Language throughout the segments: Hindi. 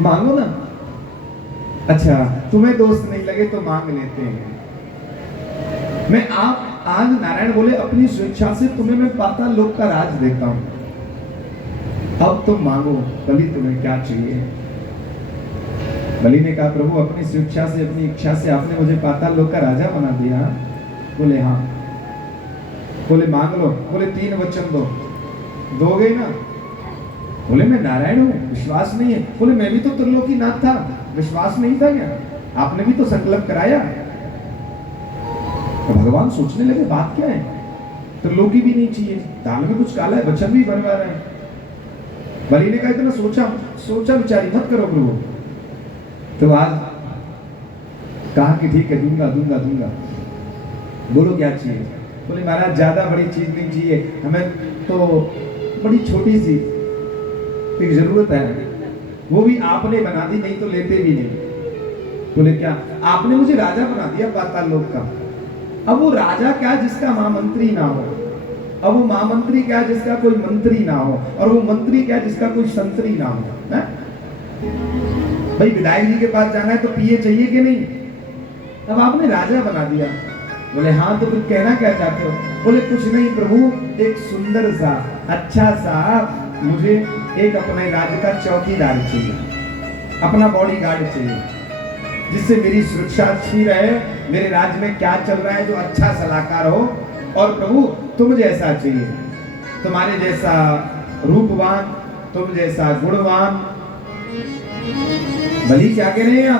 मांगो ना। अच्छा, तुम्हें दोस्त नहीं लगे तो मांग लेते हैं। मैं आप आज नारायण बोले अपनी स्वेच्छा से तुम्हें मैं पाताल लोक का राज देता हूं, अब तुम मांगो, बलि तुम्हें क्या चाहिए। बलि ने कहा प्रभु अपनी स्वेच्छा से अपनी इच्छा से आपने मुझे पाताल लोक का राजा बना दिया। बोले हाँ। बोले मांग लो। बोले 3 वचन दो, दोगे ना। बोले मैं नारायण हूं, विश्वास नहीं है। बोले मैं भी तो त्रिलोकीनाथ था, विश्वास नहीं था क्या, आपने भी तो संकल्प कराया। तो भगवान सोचने लगे बात क्या है, त्रिलोकी भी नहीं चाहिए, दाल में कुछ काला है, वचन भी बनवा रहे हैं। बलि ने कहा इतना सोचा विचारी मत करो प्रभु। तो आज कहा कि ठीक है दूंगा दूंगा दूंगा। बोलो क्या चाहिए। बोले महाराज ज्यादा बड़ी चीज नहीं चाहिए, हमें तो बड़ी छोटी सी एक जरूरत है, वो भी आपने बना दी, नहीं तो लेते भी नहीं। बोले क्या। आपने मुझे राजा बना दिया पाताल लोक का, अब वो राजा क्या जिसका महामंत्री ना हो, अब वो महामंत्री क्या जिसका कोई मंत्री ना हो, और वो मंत्री क्या जिसका कोई संतरी ना हो। है? भाई विधायक जी के पास जाना है तो पीए चाहिए कि नहीं, अब आपने राजा बना दिया। बोले हाँ तो फिर कहना क्या चाहते हो। बोले कुछ नहीं प्रभु, एक सुंदर सा अच्छा सा मुझे एक अपने राज्य का चौकीदार चाहिए, अपना बॉडीगार्ड चाहिए, जिससे मेरी सुरक्षा अच्छी रहे, मेरे राज्य में क्या चल रहा है जो अच्छा सलाहकार हो। और प्रभु तुम जैसा चाहिए, तुम्हारे जैसा रूपवान, तुम जैसा गुणवान। बलि क्या कह रहे हैं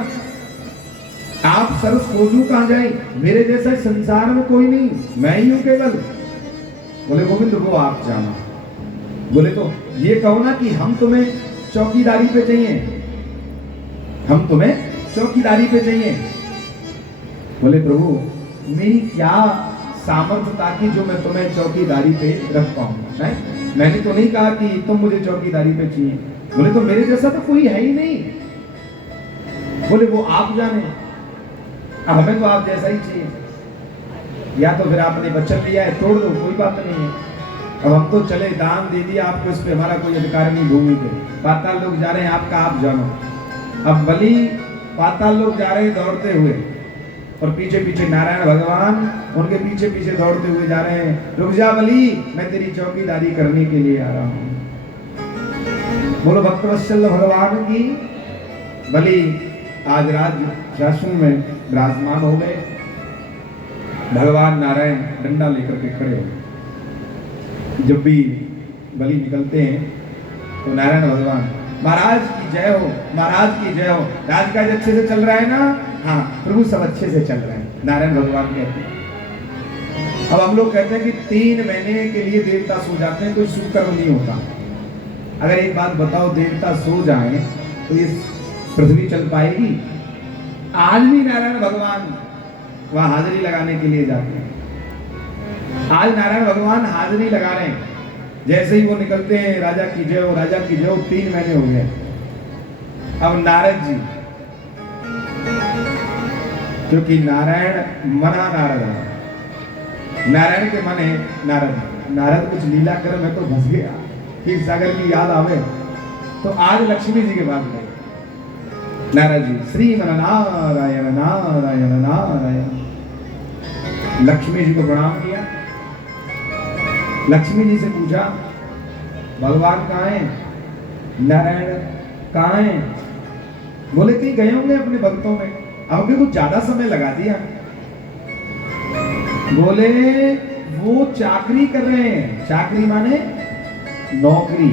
आप सरस खोजू कहां जाए, मेरे जैसा संसार में कोई नहीं, मैं ही हूं केवल। बोले गोविंद वो आप जानो। बोले तो ये कहो ना कि हम तुम्हें चौकीदारी पे चाहिए, हम तुम्हें चौकीदारी पे चाहिए। बोले प्रभु मेरी क्या सामर्थ्य ताकि जो मैं तुम्हें चौकीदारी पे रख पाऊंगा। मैंने तो नहीं कहा कि तुम मुझे चौकीदारी पे चाहिए। बोले तो मेरे जैसा तो कोई है ही नहीं। बोले वो आप जाने, अब हमें तो आप जैसा ही चाहिए, या तो फिर आपने वचन लिया है तोड़ दो, कोई बात नहीं है। अब हम तो चले, दान दे दिया आपको, इस पे हमारा कोई अधिकार नहीं भूमि पे। पाताल लोग जा रहे हैं, आपका आप जानो। अब बलि पाताल लोग जा रहे हैं दौड़ते हुए, और पीछे पीछे नारायण भगवान उनके पीछे पीछे दौड़ते हुए जा रहे हैं। रुक जा बलि, मैं तेरी चौकीदारी करने के लिए आ रहा हूं। बोलो भक्तवत्सल भगवान की। बलि आज राज्य शासन में विराजमान हो गए। भगवान नारायण डंडा लेकर के खड़े हो गए। जब भी बलि निकलते हैं तो नारायण भगवान महाराज की जय हो, महाराज की जय हो, राजकाज अच्छे से चल रहा है ना। हाँ प्रभु सब अच्छे से चल रहे हैं, नारायण भगवान कहते हैं। अब हम लोग कहते हैं कि 3 महीने के लिए देवता सो जाते हैं, कोई शुभ कर्म नहीं होता। अगर एक बात बताओ, देवता सो जाए तो ये पृथ्वी चल पाएगी। आज भी नारायण भगवान वहां हाजिरी लगाने के लिए जाते हैं। आज नारायण भगवान हाजिरी लगा रहे हैं, जैसे ही वो निकलते हैं राजा की जय हो, राजा की जय हो। 3 महीने हो गए। अब नारद जी, क्योंकि नारायण मना नारद है, नारायण के मन है नारद, नारद कुछ लीला कर मैं तो फंस गया, कि सागर की याद आवे। तो आज लक्ष्मी जी के पास गए नारद जी, श्री नारायण नारायण नारायण। लक्ष्मी जी को प्रणाम किया। लक्ष्मी जी से पूछा भगवान कहाँ हैं, नारायण कहाँ हैं। बोले कहीं गए होंगे अपने भक्तों में, अब कुछ ज्यादा समय लगा दिया। बोले वो चाकरी कर रहे हैं, चाकरी माने नौकरी,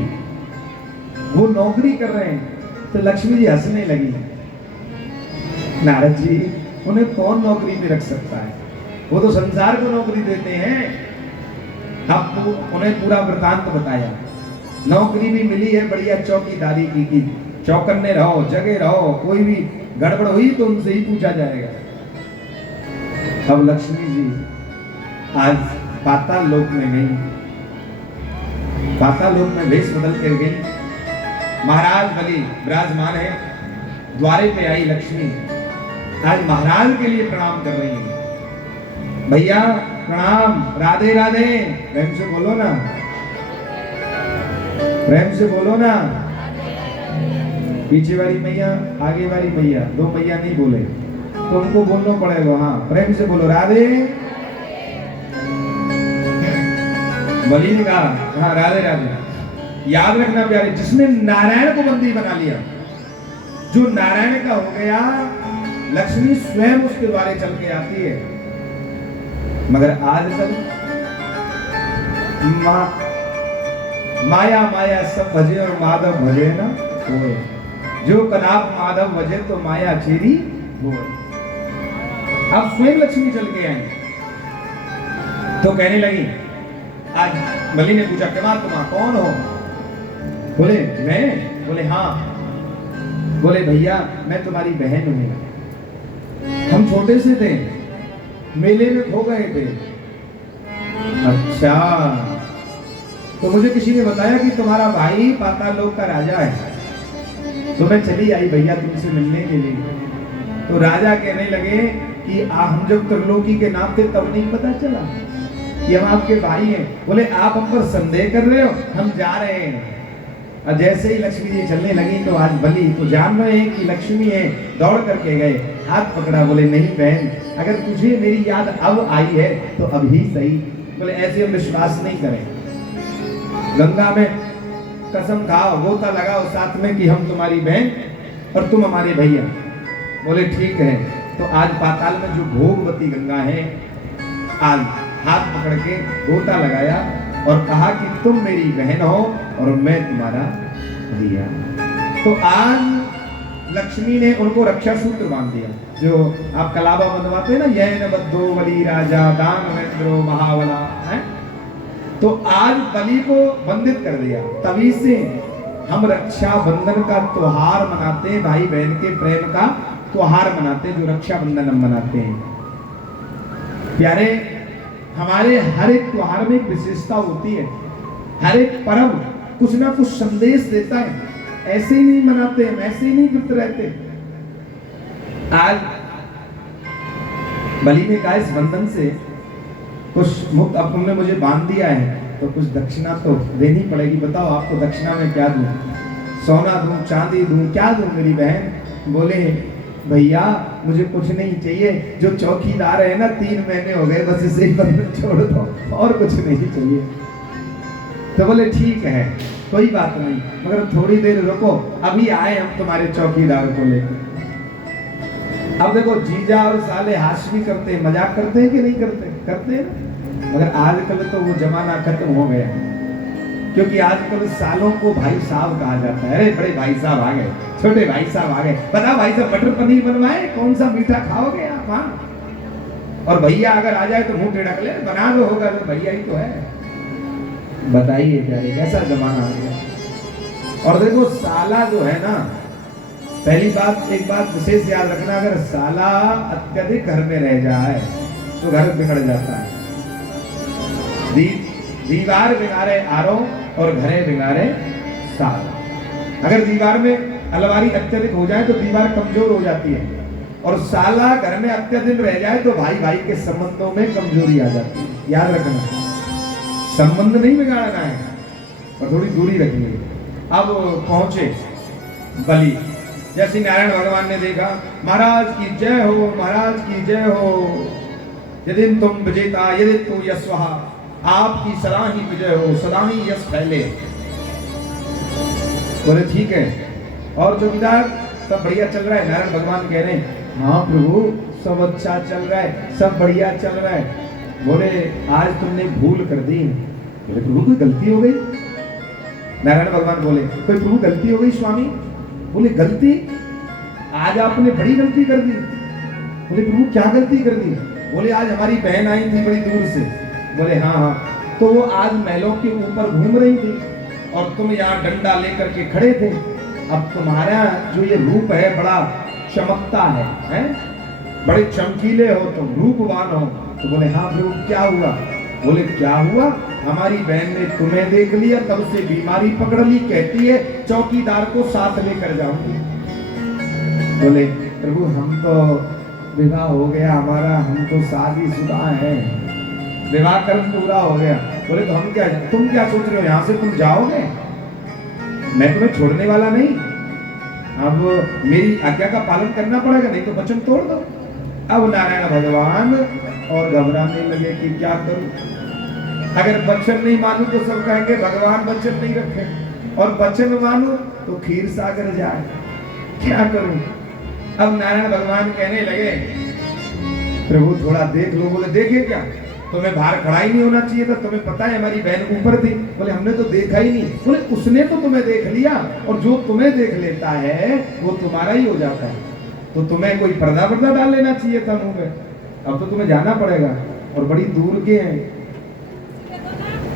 वो नौकरी कर रहे हैं। तो लक्ष्मी जी हंसने लगी। नारद जी उन्हें कौन नौकरी पे रख सकता है, वो तो संसार को नौकरी देते हैं। अब तो उन्हें पूरा वृतांत बताया। नौकरी भी मिली है बढ़िया चौकीदारी की चौकन्ने रहो, जगे रहो, कोई भी गड़बड़ हुई तो उनसे ही पूछा जाएगा। अब लक्ष्मी जी आज पाताल लोक में गई, पाताल लोक में वेश बदल कर गई। महाराज बलि विराजमान है, द्वारे पे आई लक्ष्मी, आज महाराज के लिए प्रणाम कर रही है। भैया प्रणाम, राधे राधे। प्रेम से बोलो ना, प्रेम से बोलो ना। पीछे वाली मैया, आगे वाली मैया, दो मैया नहीं बोले तो उनको बोलना पड़ेगा। हाँ, प्रेम से बोलो राधे। बलि ने कहा हाँ राधे राधे। याद रखना प्यारे, जिसने नारायण को बंदी बना लिया, जो नारायण का हो गया, लक्ष्मी स्वयं उसके द्वारे चल के आती है। मगर आजकल माया माया सब भजे और माधव भजे ना होए, जो कनाप माधव भजे तो माया चेरी होए। अब स्वयं लक्ष्मी चल के आई तो कहने लगी, आज बलि ने पूछा क्या तुम कौन हो? बोले मैं। बोले हाँ। बोले भैया मैं तुम्हारी बहन हूं, हम छोटे से थे, मेले में खो गए थे। अच्छा, तो मुझे किसी ने बताया कि तुम्हारा भाई पाताल लोक का राजा है, तो मैं चली आई भैया तुमसे मिलने के लिए। तो राजा कहने लगे कि हम जब त्रिलोकी के नाम थे तब नहीं पता चला कि हम आपके भाई हैं। बोले आप हम पर संदेह कर रहे हो, हम जा रहे हैं। और जैसे ही लक्ष्मी जी चलने लगी तो आज बलि तो जान रहे हैं कि लक्ष्मी है, दौड़ करके गए, हाथ पकड़ा। बोले नहीं बहन, अगर तुझे मेरी याद अब आई है तो अभी सही। बोले ऐसे हम विश्वास नहीं करें, गंगा में कसम खाओ, गोता लगाओ साथ में कि हम तुम्हारी बहन और तुम हमारे भैया। बोले ठीक है। तो आज पाताल में जो भोगवती गंगा है, आज हाथ पकड़ के गोता लगाया और कहा कि तुम मेरी बहन हो और मैं तुम्हारा भैया। तो आज लक्ष्मी ने उनको रक्षा सूत्र बांध दिया, जो आप कलाबा बनवाते हैं ना, यह न बद्धो बलि राजा दानवेंद्रो महावला है। तो आज बलि को बंदित कर दिया। तभी से हम रक्षा बंधन का त्योहार मनाते हैं, भाई बहन के प्रेम का त्योहार मनाते हैं, जो रक्षा बंधन हम मनाते हैं। प्यारे, हमारे हर एक त्योहार में एक विशेषता होती है, हर एक पर्व कुछ ना कुछ संदेश देता है। ऐसे ही नहीं मनाते हम, ऐसे ही नहीं गुप्त रहते। आज बलि ने कहा इस बंधन से कुछ मुक्त, अब तुमने मुझे बांध दिया है तो कुछ दक्षिणा तो देनी पड़ेगी। बताओ आपको दक्षिणा में क्या दूं? सोना दूं, चांदी दूं, क्या दूं मेरी बहन? बोले भैया मुझे कुछ नहीं चाहिए, जो चौकीदार है ना 3 महीने हो गए, बस इसे ही बंधन छोड़ दो, और कुछ नहीं चाहिए। तो बोले ठीक है कोई बात नहीं, मगर थोड़ी देर रुको, अभी आए हम तुम्हारे चौकीदार को लेकर। अब देखो जीजा और साले हास्य भी करते हैं, मजाक करते हैं कि नहीं करते? करते हैं ना। मगर आजकल तो वो जमाना खत्म हो गया, क्योंकि आजकल सालों को भाई साहब कहा जाता है। अरे बड़े भाई साहब आ गए, छोटे भाई साहब आ गए, बताओ भाई साहब मटर पनीर बनवाए, कौन सा मीठा खाओगे आप? हाँ, और भैया अगर आ जाए तो मुंह टेढ़ा कर ले, बना दो, होगा तो भैया ही तो है। बताइए प्यारे कैसा जमाना आ गया। और देखो साला जो है ना, पहली बात एक बात विशेष याद रखना, अगर साला अत्यधिक घर में रह जाए तो घर बिगड़ जाता है। दीवार बिगाड़े आरो और घरे बिगाड़े साला। अगर दीवार में अलमारी अत्यधिक हो जाए तो दीवार कमजोर हो जाती है, और साला घर में अत्यधिक रह जाए तो भाई भाई के संबंधों में कमजोरी आ जाती है। याद रखना, संबंध नहीं बिगाड़ना है और थोड़ी दूरी रखनी है। अब पहुंचे बलि, जैसे नारायण भगवान ने देखा, महाराज की जय हो, महाराज की जय हो, यदि तुम विजेता यदि तू यशवहा, आपकी सदा ही विजय हो, सदा ही यश फैले। बोले ठीक है। और चौकीदार सब बढ़िया चल रहा है? नारायण भगवान कह रहे हैं हाँ प्रभु सब अच्छा चल रहा है, सब बढ़िया चल रहा है। बोले आज तुमने भूल कर दी। बोले प्रभु कोई गलती हो गई? नारायण भगवान बोले कोई प्रभु गलती हो गई स्वामी? बोले गलती? आज आपने बड़ी गलती कर दी। बोले प्रभु क्या गलती कर दी? बोले आज हमारी बहन आई थी बड़ी दूर से। बोले हाँ हाँ, तो वो आज महलों के ऊपर घूम रही थी और तुम यहाँ डंडा लेकर के खड़े थे। अब तुम्हारा जो ये रूप है बड़ा चमकता है? बड़े चमकीले हो तुम, रूपवान हो। तो बोले हाँ प्रभु क्या हुआ? बोले क्या हुआ, हमारी बहन ने तुम्हें देख लिया, तब से बीमारी पकड़ ली, कहती है चौकीदार को साथ लेकर जाऊंगी। बोले प्रभु हम तो विवाह हो गया हमारा, हम तो शादीशुदा हैं, विवाह कर्म पूरा हो गया। बोले तो हम क्या, तुम क्या सोच रहे हो यहाँ से तुम जाओगे? मैं तुम्हें छोड़ने वाला नहीं। अब मेरी आज्ञा का पालन करना पड़ेगा, नहीं तो वचन तोड़ दो। अब नारायण भगवान और घबराने लगे कि क्या करूं, अगर वचन नहीं मानूं तो सब कहेंगे भगवान वचन नहीं रखे, और वचन मानूं तो खीर सागर जाए, क्या करूं। अब नारायण भगवान कहने लगे प्रभु थोड़ा देख लो। बोले देखे क्या, तुम्हें बाहर खड़ा ही नहीं होना चाहिए था, तुम्हें पता है हमारी बहन ऊपर थी। बोले हमने तो देखा ही नहीं। बोले उसने तो तुम्हें देख लिया, और जो तुम्हें देख लेता है वो तुम्हारा ही हो जाता है, तो तुम्हें कोई पर्दा पर्दा डाल लेना चाहिए था मुंह में। अब तो तुम्हें जाना पड़ेगा, और बड़ी दूर के हैं।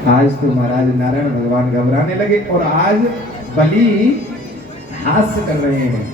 आज तो महाराज नारायण भगवान घबराने लगे, और आज बलि हास्य कर रहे हैं।